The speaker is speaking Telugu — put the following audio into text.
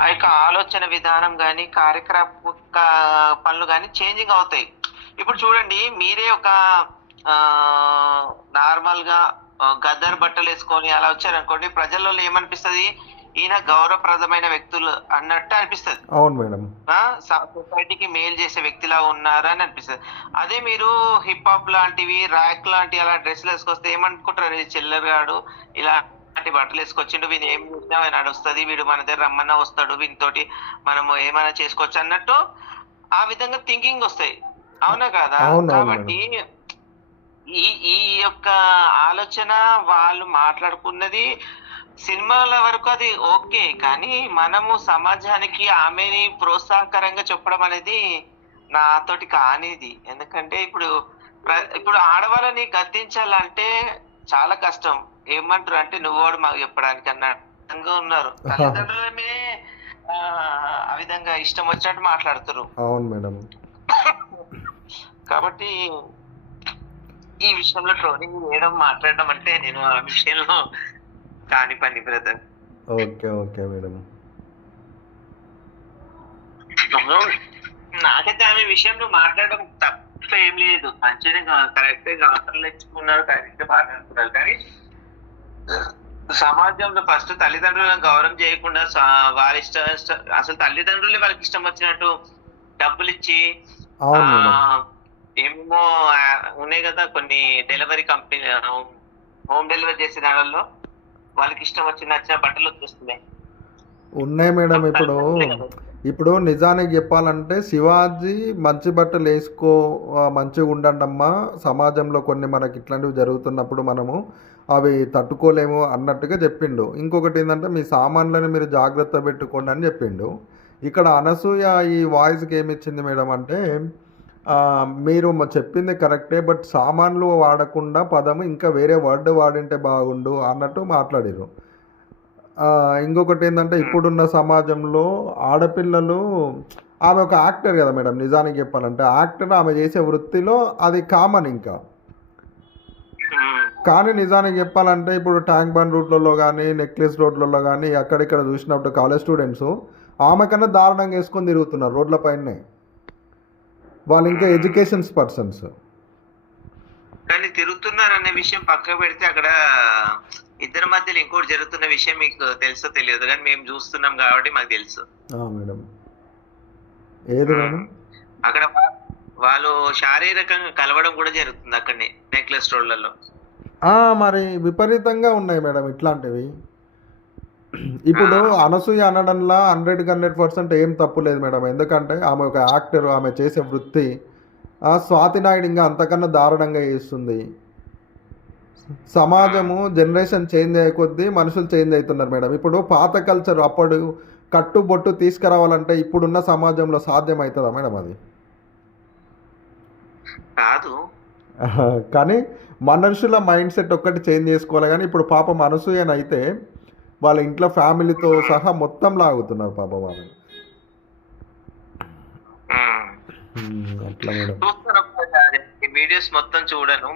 ఆ యొక్క ఆలోచన విధానం గాని, కార్యక్రమ పనులు గాని చేంజింగ్ అవుతాయి. ఇప్పుడు చూడండి మీరే ఒక నార్మల్‌గా గద్దర్ బట్టలేసుకొని అలా వచ్చారనుకోండి, ప్రజలలో ఏమనిపిస్తది? ఈయన గౌరవప్రదమైన వ్యక్తులు అన్నట్టు అనిపిస్తది. అవును మేడం. ఆ! సొసైటీకి మేలు చేసే వ్యక్తిలా ఉన్నారని అనిపిస్తది. అదే మీరు హిప్ హాప్ లాంటివి, ర్యాక్ లాంటి అలా డ్రెస్సులేసుకొస్తే ఏమనుకుంటారు? ఈ చిల్లర గాడు ఇలాంటి బట్టలేసుకొచ్చిండు. వీడు ఏం చేసినా నడుస్తది. వీడు మన దగ్గర రమ్మన్నా వస్తాడు. వీనితోటి మనము ఏమైనా చేసుకోవచ్చు అన్నట్టు ఆ విధంగా థింకింగొస్తాయి. అవునా కాదా? అవునవును మేడం. కాబట్టి ఈ ఈ యొక్క ఆలోచన వాళ్ళు మాట్లాడుకున్నది సినిమాల వరకు అది ఓకే. కానీ మనము సమాజానికి ఆమెని ప్రోత్సాహకరంగా చెప్పడం అనేది నాతోటి కానిది. ఎందుకంటే ఇప్పుడు ఆడవాళ్ళని గద్దించాలంటే చాలా కష్టం. ఏమంటారు అంటే నువ్వెవడు మాకు చెప్పడానికి అన్నట్టుగా ఉన్నారు. తల్లిదండ్రులమే ఆ విధంగా ఇష్టం వచ్చినట్టు మాట్లాడుతుర్రు. అవును మేడం. కాబట్టి ఈ విషయంలో ట్రోలింగ్ చేయడం, మాట్లాడడం అంటే నేను ఆ విషయంలో కాని పని బ్రదర్. ఓకే. Okay madam. నాకైతే ఆమె విషయంలో మాట్లాడడం తప్పేం లేదు. మంచిగానే కరెక్ట్‌గా ఆన్సర్‌లు ఇచ్చుకున్నారు. కరెక్ట్‌గా మాట్లాడుకున్నారు. కానీ సమాజంలో ఫస్ట్ తల్లిదండ్రులను గౌరవం చేయకుండా అసలు తల్లిదండ్రులే వాళ్ళకి ఇష్టం వచ్చినట్టు డబ్బులిచ్చి అవును మేడం. ఏమేమో ఉన్నాయి కదా కొన్ని డెలివరీ కంపెనీ హోమ్ డెలివరీ చేసే దానిలో వాళ్ళకి ఇష్టం నచ్చిన బట్టలు వచ్చేస్తున్నాయి. ఉన్నాయి మేడం. తల్లిదండ్రులే కదా. ఇప్పుడు నిజానికి చెప్పాలంటే శివాజీ మంచి బట్టలేసుకో మంచిగుండండమ్మా, సమాజంలో కొన్ని మనకి ఇట్లాంటివి జరుగుతున్నప్పుడు మనము అవి తట్టుకోలేము అన్నట్టుగా చెప్పిండు. ఇంకొకటేందంటే మీ సామాన్లని మీరు జాగ్రత్త పెట్టుకోండి అని చెప్పిండు. ఇక్కడ అనసూయ ఈ వాయిస్‌కి ఏమిచ్చింది మేడం అంటే మీరు చెప్పింది కరెక్టే. బట్ సామాన్లు వాడకుండా పదము ఇంకా వేరే వర్డ్ వాడింటే బాగుండు అన్నట్టు మాట్లాడిర్రు. ఇంకొకటేందంటే ఇప్పుడున్న సమాజంలో ఆడపిల్లలు ఆమె ఒక యాక్టర్ కదా మేడం, నిజానికి చెప్పాలంటే. యాక్టర్ ఆమె చేసే వృత్తిలో అది కామన్ ఇంకా. కానీ నిజానికి చెప్పాలంటే ఇప్పుడు ట్యాంక్ బండ్ రూట్లలో కానీ, నెక్లెస్ రోడ్లలో కానీ అక్కడిక్కడ చూసినప్పుడు కాలేజ్ స్టూడెంట్స్ ఆమె కన్నా దారుణంగా వేసుకొని తిరుగుతున్నారు రోడ్ల పైనే. వాళ్ళు ఇంకా ఎడ్యుకేషన్స్ పర్సన్స్. కానీ తిరుగుతున్నారు అనే విషయం పక్కకు పెడితే అక్కడ ఇద్దరి మధ్యలో ఇంకోటి జరుగుతున్న విషయం మీకు తెలుసో తెలియదు కానీ మేము చూస్తున్నాం కాబట్టి మాకు తెలుసు. మేడం ఏది మేడం? అక్కడ వాళ్ళు శారీరకంగా కలవడం కూడా జరుగుతుంది అక్కడనే నెక్లెస్ రోడ్లలో. మరి విపరీతంగా ఉన్నాయి మేడం ఇట్లాంటివి. ఇప్పుడు అనసూయ అనడంలో 100% ఏం తప్పు లేదు మేడం. ఎందుకంటే ఆమె ఒక యాక్టర్, ఆమె చేసే వృత్తి. స్వాతి నాయుడు ఇంకా అంతకన్నా దారుణంగా చేస్తుంది. సమాజము జనరేషన్ చేంజ్ అయ్యే కొద్దీ మనుషులు చేంజ్ అవుతున్నారు మేడం. ఇప్పుడు పాత కల్చర్ అప్పుడు కట్టుబొట్టు తీసుకురావాలంటే ఇప్పుడున్న సమాజంలో సాధ్యమవుతుందా మేడం అది? కాదు. కానీ మనుషుల మైండ్ సెట్ ఒక్కటి చేంజ్ చేసుకోవాలి. కానీ ఇప్పుడు పాపం అనసూయనైతే వాళ్ళ ఇంట్లో ఫ్యామిలీతో సహా మొత్తం లాగుతున్నారు పాపం వాళ్ళని. అట్లా మేడం. వీడియోస్ మొత్తం చూడను.